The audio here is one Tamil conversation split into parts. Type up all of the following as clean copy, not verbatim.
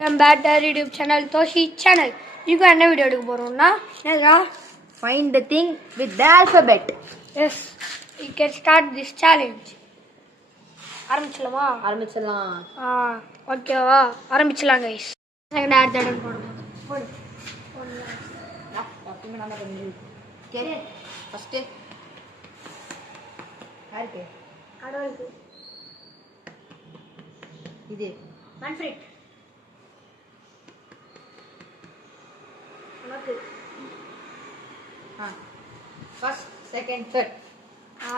Welcome back to our YouTube channel, Toshi channel. இப்போ என்ன வீடியோ எடுக்க போறோம்னா என்னடா find the thing with the alphabet. Yes, we can start this challenge. ஆரம்பிச்சலாம். ஓகேவா ஆரம்பிச்சலாம் guys. செகண்ட் ஆட் தடன் போடுங்க. போடு. டாக்குமெண்ட் நாம பண்ணி. கேரே ஃபர்ஸ்ட் யாருக்கு? கடவுளுக்கு. இது மன்ஃப்ரீட். உனக்கு. First second third.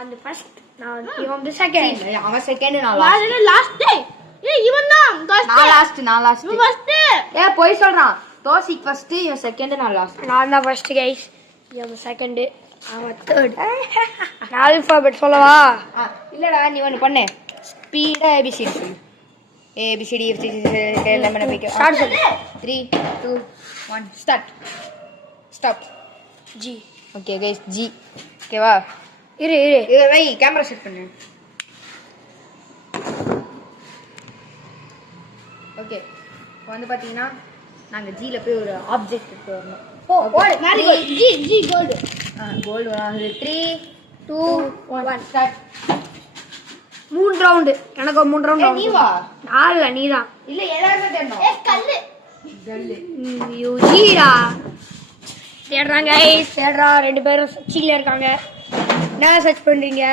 அந்த ஃபர்ஸ்ட் நான் இவன் தி செகண்ட். அவன் செகண்ட் நான் லாஸ்ட். Last day. ஏய் இவன் தான் நான் லாஸ்ட். இவன் ஃபர்ஸ்ட். ஏய் போய் சொல்றான். தோசி ஃபர்ஸ்ட் இவன் செகண்ட் நான் லாஸ்ட். நான் தான் ஃபர்ஸ்ட் गाइस. இவன் செகண்ட் அவன் தேர்ட். நான் ஆல்பபெட் சொல்லவா? இல்லடா நீ ஒன்னு பண்ணு. ஸ்பீடா ABCD சொல்லு. ABCD எல்லாமே பிக். ஸ்டார்ட் சொல்லு. 3 2 1 start. Stop. G. Okay guys G. ஓகேவா? இரு வை கேமரா செட் பண்ணு. ஓகே வந்து பாத்தீங்கன்னா நாங்க ஜில போய் ஒரு ஆப்ஜெக்ட் எடுத்து வரணும். ஓடு மேரிகோல்ட். G gold. கோல்ட் வந்து 3 2 1 ஸ்டார்ட். 3 ரவுண்ட். எனக்கு 3 ரவுண்ட். நீ வா. நாள நீதான். இல்ல எல்லாரும் தேடணும். கல்லு. யூஜிடா. தேடுறாங்க गाइस. தேடுறா ரெண்டு பேரும் சர்ச்சிங்ல இருக்காங்க. என்ன சர்ச் பண்றீங்க?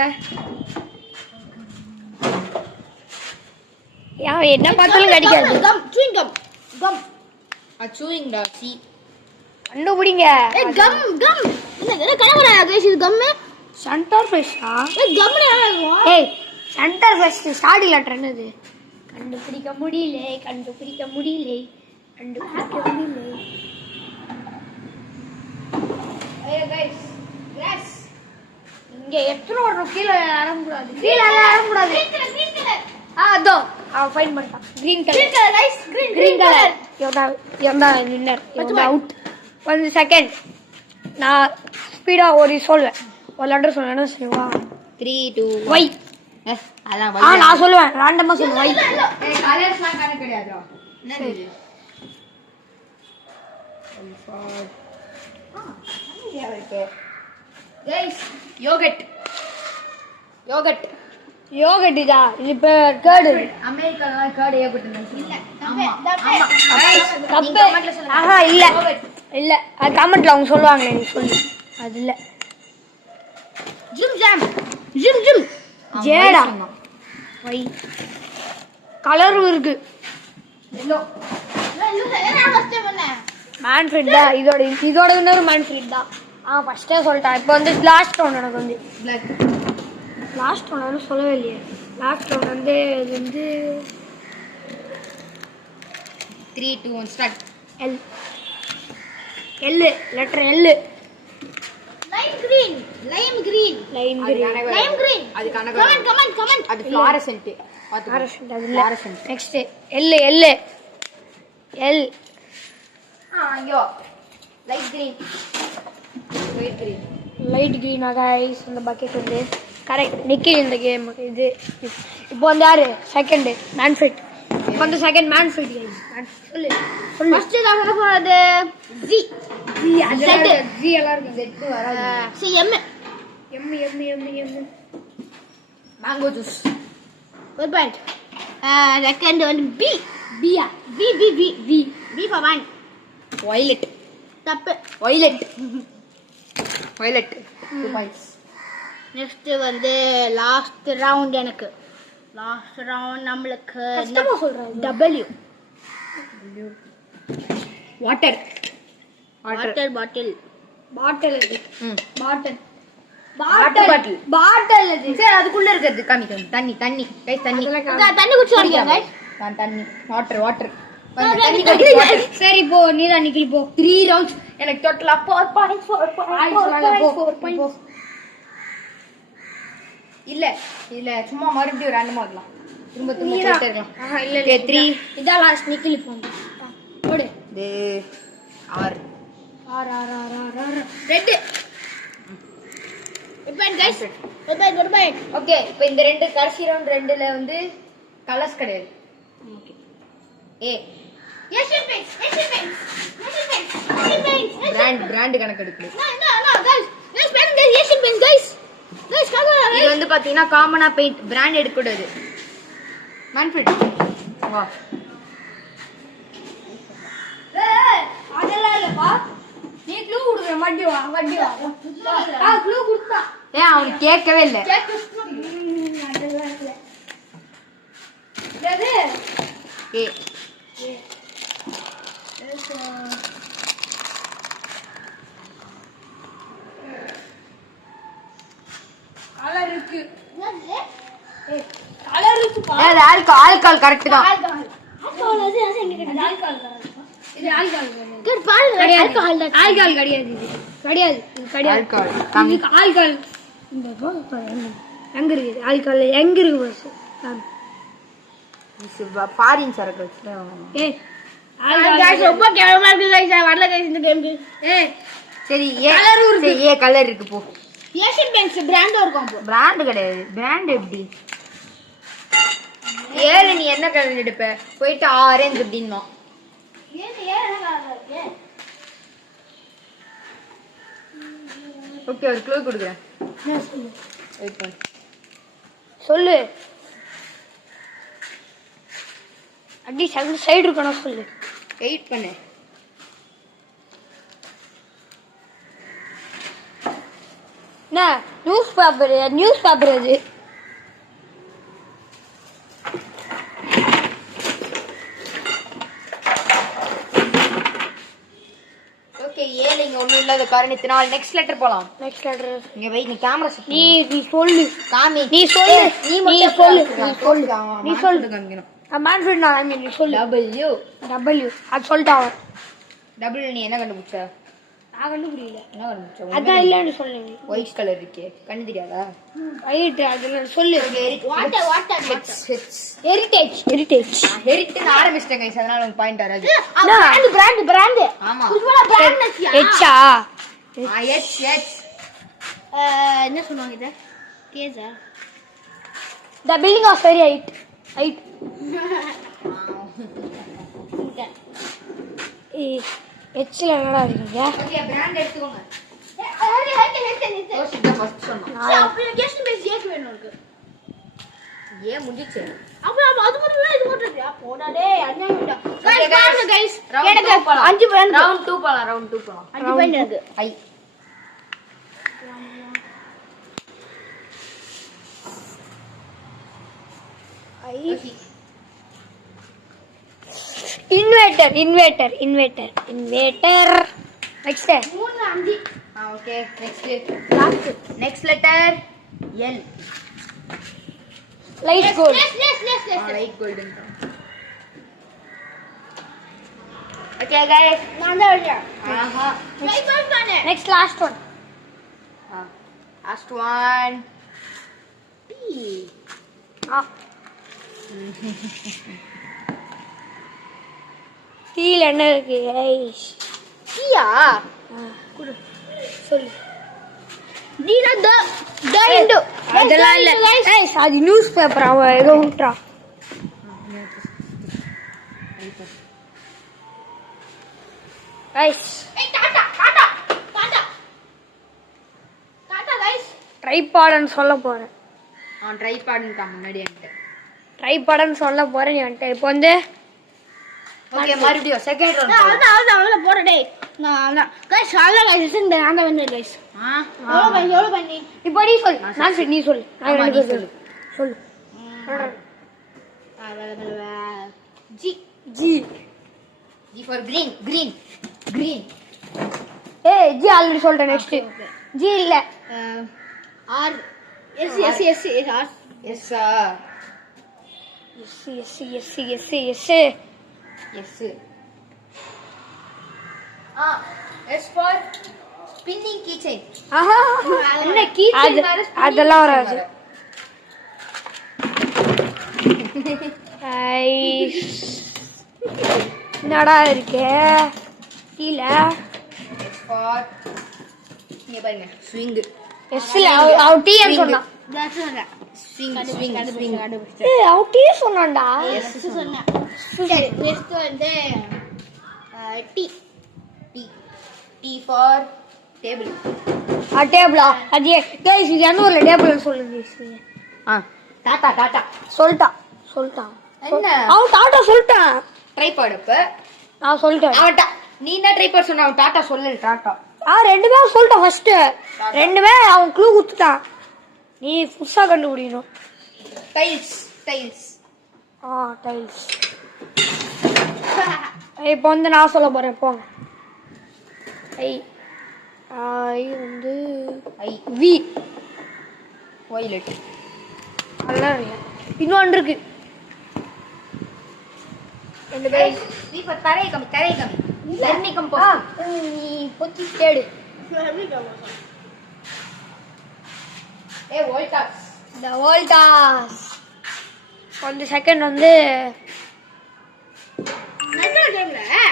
யா என்ன பார்த்தாலும் கிடைக்காது. Come chewing gum. chewing டா சி. கண்டுபிடிங்க. கம் என்ன கனவுடா गाइस இது கம். சென்டர் ஃபிஷ்ஷா? கம் ஏய் சென்டர் ஃபிஷ் ஸ்டார்ட் லெட்டர் என்னது? கண்டுபிடிக்க முடியல. ஏய் गाइस கிராஸ். இங்க எத்தனை வரும் கீழ இறங்கக்கூடாது. அதோ அவன் ஃபைன் பண்ணிட்டான். Green colour guys green colour. இவன்தான் வின்னர். இவன் அவுட். 1 செகண்ட். நான் ஸ்பீடா ஒரு சொல்வேன். ஒரு லெட்டர் சொல்லுவேன். என்ன சொல்லுவா? 3 2 வை. அதான் வை. நான் சொல்லுவேன். ராண்டமா சொல்லுவேன். வை. ஏய் கலர்ஸ்லாம் கணக்கு கிடையாதுடா. என்ன இது? गाइस யோகட் யோகட் இதா? இது இப்ப கேர்டு. அமெரிக்கால கேர்டு யோகட் இல்ல. ஆமா தப்பு. ஆஹா இல்ல அது கமெண்ட்ல அவங்க சொல்லுவாங்க. நீ சொல்லு. அது இல்ல. Gym Jada. வை. கலரும் இருக்கு. எல்லோ மேன்ஃப்ரீட் தான். இதோட இன்னொரு மேன்ஃப்ரீட் தான். ஃபர்ஸ்டே சொல்லிட்டேன். இப்போ வந்து லாஸ்ட் ரவுண்ட் எனக்கு வந்து பிளாக். லாஸ்ட் ரவுண்ட் சொல்லவே இல்லையே. லாஸ்ட் ரவுண்ட் வந்து இது வந்து 3 2 1 start. L letter L. Lime green. அது கனகா. அது ஃப்ளோரசன்ட். ஃப்ளோரசன்ட் அது இல்ல. Next L. ஐயோ லைட் கிரீன் गाइस. இந்த பக்கெட் வந்து கரெக்ட். நிக்கில் இந்த கேம் இது. இப்போ வந்து யாரு செகண்ட்? மேன்ஃப்ரீட். இப்போ வந்து செகண்ட் மேன்ஃப்ரீட் गाइस. சொல்லு. ஃபர்ஸ்ட் நான் சொல்ல போறது ஜி. அது ஜி எல்லாம் இருக்கு. ஜெட் வராது. C M. Mango juice. ஒரு பாயிண்ட். செகண்ட் வந்து பி. பியா? B for one. வயலட். தப்பு. Violet 2 points. நெக்ஸ்ட் வந்து லாஸ்ட் ரவுண்ட். எனக்கு லாஸ்ட் ரவுண்ட் நம்மளுக்கு W. Water bottle. சரி அதுக்குள்ள இருக்குது காமிக்கணும். தண்ணி गाइस தண்ணி குடிச்சு வரீங்க गाइस. நான் தண்ணி வாட்டர். சரி போ நீ தான் நிக்கி போ. 3 ரவுண்ட்ஸ். எனக்கு டோட்டலா 4 பாயிண்ட்ஸ். 4 பாயிண்ட்ஸ். இல்ல சும்மா மறுபடியும் ரேண்டமா வரலாம். திரும்ப போயிட்டே இருக்கலாம். இல்ல 3 இதா லாஸ்ட் நிக்கி போ. போடு. ஆர் ரெட். இப்போ गाइस ஒரு பாயிண்ட். ஓகே இப்போ இந்த ரெண்டு கடைசி ரவுண்ட் ரெண்டுல வந்து கலர்ஸ் கிடையாது. ஓகே ஏ Asian Paints. Asian Paints. Asian Paints. Asian Paints. Brand கணக்கு எடுக்கணும். No, guys. Guys, paint guys. Asian Paints, guys. Guys, come on. இது வந்து பாத்தீங்கன்னா காமனா பெயிண்ட் பிராண்ட் எடுக்க கூடாது. மன்ஃபிட் வா. அதெல்லாம் இல்லப்பா. நீ க்ளூ கொடுக்குற வண்டி வா. க்ளூ கொடுத்தா. அவன் கேட்கவே இல்ல. அதெல்லாம் இல்ல. எது? ஏ கலர் இருக்கு. கலர் இருக்குப்பா. அது ஆல்கஹால் கரெக்ட் தான். ஆல்கஹால் அது எங்க கிடைக்குது? Alcohol correct. இது ஆல்கஹால் கிடையாது. இது பாருங்க ஆல்கஹால் தான். ஆல்கஹால் கிடையாது இது. கிடையாது. இது கிடையாது. ஆல்கஹால். இது ஆல்கஹால். இந்த எங்க இருக்கு? ஆல்கஹால் எங்க இருக்கு பஸ்? ஃபாரின் சரக்கு வச்சு. ஏய் ஆல்கஹால் ரொம்ப கேவலமா இருக்கு गाइस. வரல गाइस இந்த கேம்க்கு. சரி ஏ கலர் இருக்கு போ. Asian Paints brand இருக்கும் போ. பிராண்ட் கிடையாது. பிராண்ட் எப்படி? ஏல நீ என்ன கலர் எடுப்ப? போயிட்டு ஆரஞ்சு அப்படினோ. ஏன் என்ன கலர் இருக்கு? ஓகே ஒரு க்ளூ கொடுக்குறேன். வெயிட் பண்ணு. சொல்லு. அடி சைடு இருக்கணும் சொல்லு. வெயிட் பண்ணு. என்ன நியூஸ் பேப்பர் அது. ஓகே ஏல இங்க ஒண்ணும் இல்லாத காரணத்தினால் நெக்ஸ்ட் லெட்டர் போலாம். Next letter. இங்க வெயிட் நீ கேமரா செட் நீ சொல்லு. காமி. நீ சொல்லு. நீ சொல்லு. நீ சொல்லு காமிக்கணும். மேன்ஃபிட் நான் நீ சொல்லு. W அது சொல்லிட்டான். டபுள் நீ என்ன கண்டுபிடிச்ச? நான் கண்டுபிடிக்கல. என்ன கண்டுபிடிச்ச? அதான் இல்லன்னு சொல்லுங்க. ஒயிட் கலர் இருக்கே. கண்ணு தெரியாதா? ரைட் அதெல்லாம் சொல்லு. Water heritage. ஹெரிட்டேஜ் ஆரம்பிச்சிட்டேன் गाइस. அதனால உங்களுக்கு பாயிண்ட் வராது. brand ஆமா. புதுவா brand நச்சியா? ஹெச்சா. எச் என்ன சொல்வாங்க இத? கேஜா? The building was very height. ஹெச்ல என்னடா இருக்கீங்க? ஓகே பிராண்ட் எடுத்துக்கோங்க. ஹெட் யோசிச்சா ஃபர்ஸ்ட் சொன்னா. Asian Paints ஏக்கு வேணும் இருக்கு. ஏ முடிஞ்சிச்சு. அப்ப அது மட்டும் இல்ல இது மட்டும் இல்ல. போடா டேய் அண்ணாடா. Okay, गाइस பாருங்க गाइस. எனக்கு 5 brand. ரவுண்ட் 2 போலாம். 5 brand இருக்கு. I inverter. Next 3 5. Okay next letter L. Light gold. Light golden. Okay guys நான் தான் வரேன். ஆஹா லைட் கோல்ட் தானே. Next last one. Last one B. டீல என்ன இருக்கு गाइस? டீயா? குடு சொல்லு. டீனா த இndo. அதெல்லாம் இல்ல गाइस. அது நியூஸ் பேப்பர் அவ ஏதோ விட்றா. गाइस ஏய் டாடா गाइस. ட்ரைபாட்னு சொல்ல போறேன். ட்ரைபாட்னு முன்னாடி என்கிட்ட. ட்ரைபாட்னு சொல்ல போறேன் நீ வந்துட்ட. இப்போ வந்து ஓகே மறுபடியும் செகண்ட் ரவுண்ட். அவ்வளவு போற டேய். நான் गाइस சாலா गाइस இந்த ஆங்க வந்து गाइस. எவ்வளவு பண்ணி? இப்போ நீ சொல்லு. நான் சரி நீ சொல்லு. நான் ரெண்டு பேரும் சொல்லு. G G for green. ஏய் ஜி ஆல்ரெடி சொல்லிட்டேன். நெக்ஸ்ட் ஜி இல்ல. R S R S S for spinning key chain. ஆஹா என்ன கீ செயின் வேற அதெல்லாம் வராது. என்னடா இருக்கு கீழ? எஸ் ஃபார் இங்க பாருங்க ஸ்விங். எஸ்ல அவ டீ சொன்னா. ஸ்விங் ஏய் அவ டீ சொன்னான்டா. சொன்னேன். சரி நெக்ஸ்ட் வந்து T. T for table. டேபிளா அது கைஸ் இது எந்த ஊர்ல டேபிள்னு சொல்லுங்க guys நீங்க. டாடா சொல்லிட்டான் என்ன அவன் டாட்டா சொல்லிட்டான். ட்ரைபாட் அப்ப நான் சொல்லிட்டேன். அவன் நீ என்ன ட்ரைபாட் சொன்ன அவன் டாடா சொல்லல டாடா ரெண்டுமே சொல்லிட்டான் ஃபர்ஸ்ட். ரெண்டுமே அவன் க்ளூ கொடுத்துட்டான். நீ புதுசா கண்டுபிடிக்கணும். Tiles tiles. இப்போ வந்து நான் சொல்ல போறேன் போங்க. ஐ வந்து வி வாய்லெட் நல்லா இல்லை. இன்னொன்று இருக்கு. ரெண்டு பேர் வி for தரை கம்மி லர்னி கம்போஸ்ட் நீ பொத்தி தேடு. வோல்டாஸ் இந்த வோல்டாஸ் வந்து செகண்ட் வந்து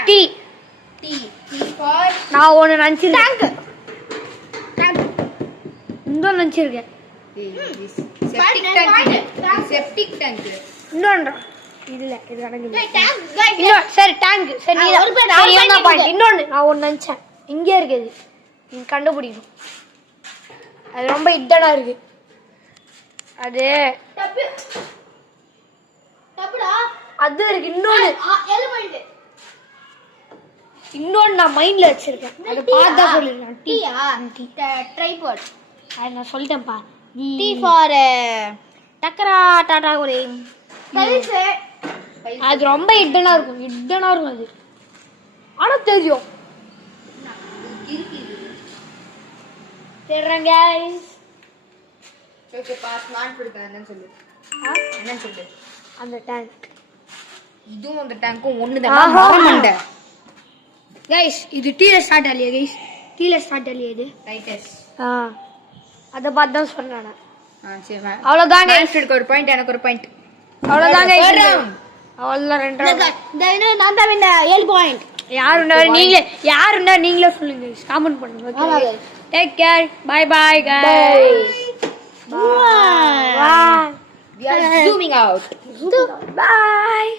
டி. டி for நான் ஒன்று நினச்சிருக்கேன். இன்னொன்று நினச்சிருக்கேன். செப்டிக் டேங்க் இன்னொன்று இல்ல இது கணக்கு. சரி டேங்க். சரி நீ பாயிண்ட். இன்னொன்று நான் ஒன்று நினச்சேன். இங்கே இருக்குது. நீ கண்டுபிடிக்கணும். அது ரொம்ப இட்டனா இருக்கு. அது அது இருக்கு. இன்னொன்னு நான் மைண்ட்ல வச்சிருக்கேன். அது பார்த்தா சொல்லிருக்கேன். Tripod. அது நான் சொல்லிட்டேன்ப்பா. T for டக்கரா டாடா கோலி. அது ரொம்ப இட்டனா இருக்கும். அது ஆனா தெரியும். தெரியுங்க guys. ஓகே பாஸ் மான் கொடுங்க என்னன்னு சொல்லு. என்னன்னு சொல்லு. அந்த டேங்க் இதுவும் அந்த டேங்க்கும் ஒண்ணுதான் மறந்துட்ட. கைஸ் இது டீல ஸ்டார்ட் ஆலியா கைஸ். டீல ஸ்டார்ட் ஆலியா இது. ரைட்டஸ் அத பார்த்து தான் சொன்னேன். சரி அவ்வளவுதான் கைஸ். எனக்கு ஒரு பாயிண்ட் எனக்கு ஒரு பாயிண்ட். அவ்வளவுதான் கைஸ். அவ்வளவுதான் ரெண்டாவது. நான் தான் வின்ன 7 பாயிண்ட். யாருன்னா நீங்களே சொல்லுங்க கமெண்ட் பண்ணுங்க. Okay take care. Bye bye guys. Bye. Bye. We are zooming out. Bye.